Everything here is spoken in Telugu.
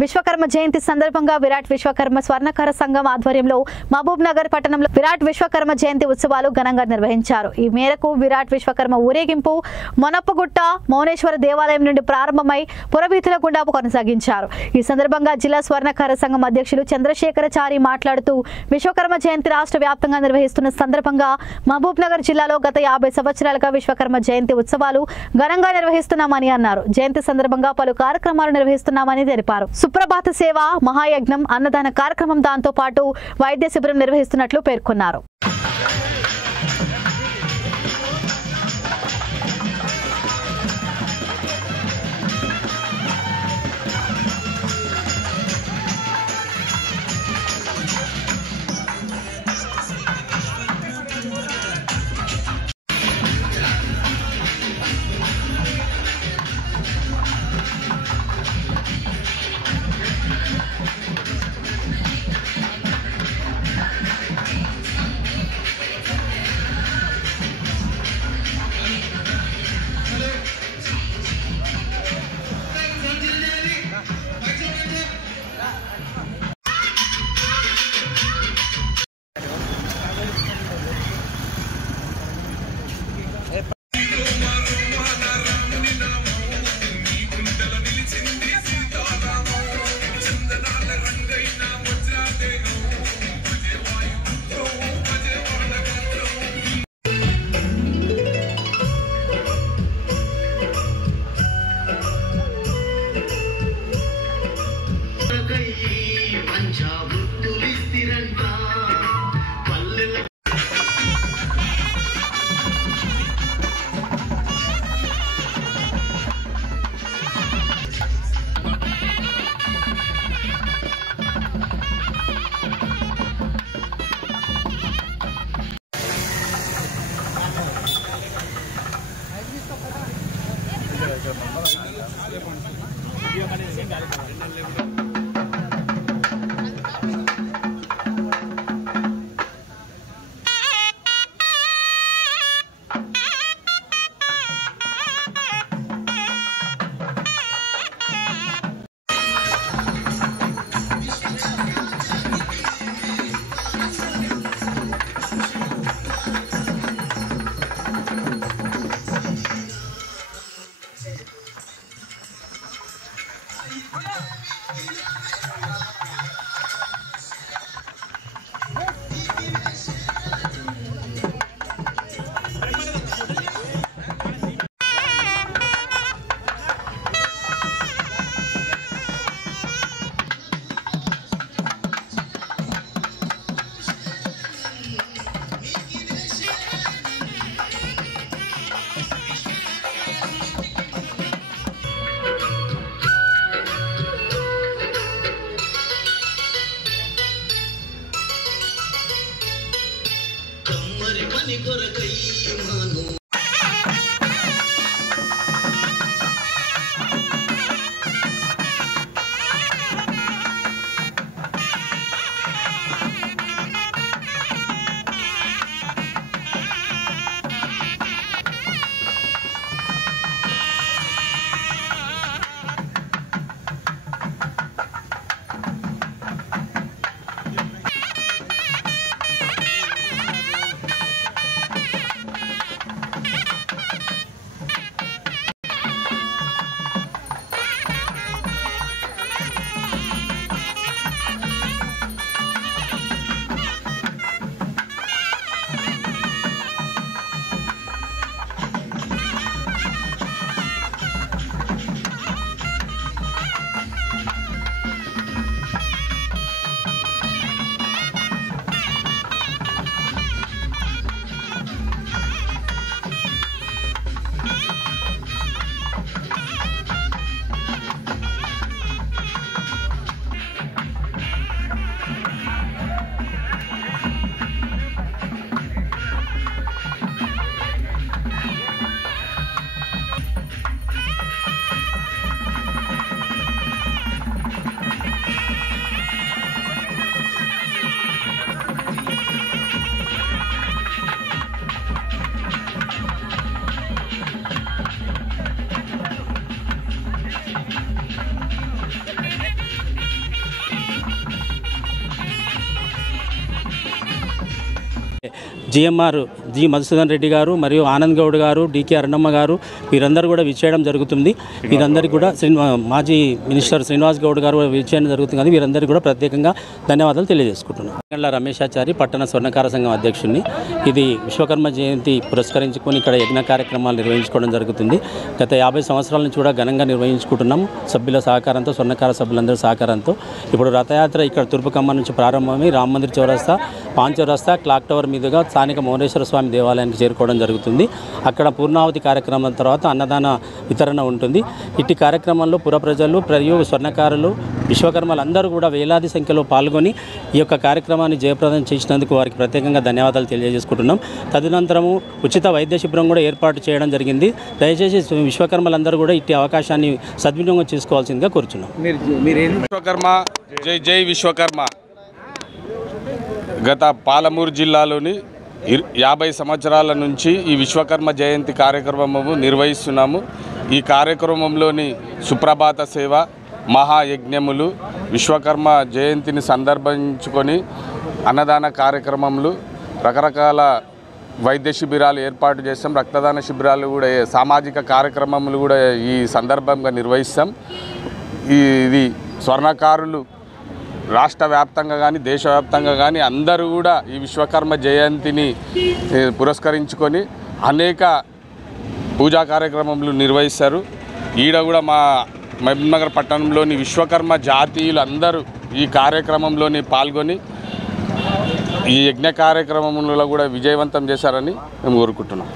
విశ్వకర్మ జయంతి సందర్భంగా విరాట్ విశ్వకర్మ స్వర్ణకార సంఘం ఆధ్వర్యంలో మహబూబ్ నగర్ పట్టణంలో విరాట్ విశ్వకర్మ జయంతి ఉత్సవాలు ఘనంగా నిర్వహించారు. ఈ మేరకు విరాట్ విశ్వకర్మ ఊరేగింపు మొనప్పగుట్ట మౌనేశ్వర దేవాలయం నుండి ప్రారంభమై పురవీధుల గుండా కొనసాగించారు. ఈ సందర్భంగా జిల్లా స్వర్ణకార సంఘం అధ్యక్షులు చంద్రశేఖరచారి మాట్లాడుతూ విశ్వకర్మ జయంతి రాష్ట్ర వ్యాప్తంగా నిర్వహిస్తున్న సందర్భంగా మహబూబ్ నగర్ జిల్లాలో గత 50 సంవత్సరాలుగా విశ్వకర్మ జయంతి ఉత్సవాలు ఘనంగా నిర్వహిస్తున్నామని అన్నారు. జయంతి సందర్భంగా పలు కార్యక్రమాలు నిర్వహిస్తున్నామని తెలిపారు. సుప్రభాత సేవ, మహాయజ్ఞం, అన్నదాన కార్యక్రమం, దాంతో పాటు వైద్య శిబిరం నిర్వహిస్తున్నట్లు పేర్కొన్నారు. జిఎంఆర్ జి మధుసూదన్ రెడ్డి గారు మరియు ఆనంద్ గౌడ్ గారు, డికే అరుణమ్మ గారు వీరందరూ కూడా విచ్చేయడం జరుగుతుంది. వీరందరికీ కూడా మాజీ మినిస్టర్ శ్రీనివాస్ గౌడ్ గారు విచ్చేయడం జరుగుతుంది. కానీ వీరందరికీ కూడా ప్రత్యేకంగా ధన్యవాదాలు తెలియజేసుకుంటున్నాను. గండ్ల రమేశాచారి పట్టణ స్వర్ణకార సంఘం అధ్యక్షుడిని. ఇది విశ్వకర్మ జయంతి పురస్కరించుకొని ఇక్కడ యజ్ఞ కార్యక్రమాలు నిర్వహించుకోవడం జరుగుతుంది. గత 50 సంవత్సరాల నుంచి కూడా ఘనంగా నిర్వహించుకుంటున్నాం. సభ్యుల సహకారంతో, స్వర్ణకార సభ్యులందరి సహకారంతో. ఇప్పుడు రథయాత్ర ఇక్కడ తూర్పుకమ్మ నుంచి ప్రారంభమై రామ్ మందిర్ చౌరస్తా, పాన్ చౌరస్తా, క్లాక్ టవర్ మీదుగా స్థానిక మౌనేశ్వర స్వామి దేవాలయానికి చేరుకోవడం జరుగుతుంది. అక్కడ పూర్ణావతి కార్యక్రమం తర్వాత అన్నదాన వితరణ ఉంటుంది. ఇట్టి కార్యక్రమంలో పుర ప్రజలు మరియు స్వర్ణకారులు, విశ్వకర్మలందరూ కూడా వేలాది సంఖ్యలో పాల్గొని ఈ యొక్క కార్యక్రమాన్ని జయప్రదం చేసినందుకు వారికి ప్రత్యేకంగా ధన్యవాదాలు తెలియజేసుకుంటున్నాం. తదనంతరము ఉచిత వైద్య శిబిరం కూడా ఏర్పాటు చేయడం జరిగింది. దయచేసి విశ్వకర్మలందరూ కూడా ఇట్టి అవకాశాన్ని సద్వినియోగం చేసుకోవాల్సిందిగా కోరుచున్నాం. విశ్వకర్మ జై జై విశ్వకర్మ. గత పాలమూరు జిల్లాలోని 50 సంవత్సరాల నుంచి ఈ విశ్వకర్మ జయంతి కార్యక్రమము నిర్వహిస్తున్నాము. ఈ కార్యక్రమంలోని సుప్రభాత సేవ, మహాయజ్ఞములు, విశ్వకర్మ జయంతిని సందర్భించుకొని అన్నదాన కార్యక్రమములు, రకరకాల వైద్య శిబిరాలు ఏర్పాటు చేస్తాం. రక్తదాన శిబిరాలు కూడా, సామాజిక కార్యక్రమములు కూడా ఈ సందర్భంగా నిర్వహిస్తాం. ఇది స్వర్ణకారులు రాష్ట్ర వ్యాప్తంగా కానీ దేశవ్యాప్తంగా కానీ అందరూ కూడా ఈ విశ్వకర్మ జయంతిని పురస్కరించుకొని అనేక పూజా కార్యక్రమాలు నిర్వహిస్తారు. ఈడ కూడా మా మహబూబ్నగర్ పట్టణంలోని విశ్వకర్మ జాతీయులు అందరూ ఈ కార్యక్రమంలోని పాల్గొని ఈ యజ్ఞ కార్యక్రమంలో కూడా విజయవంతం చేశారని మేము కోరుకుంటున్నాం.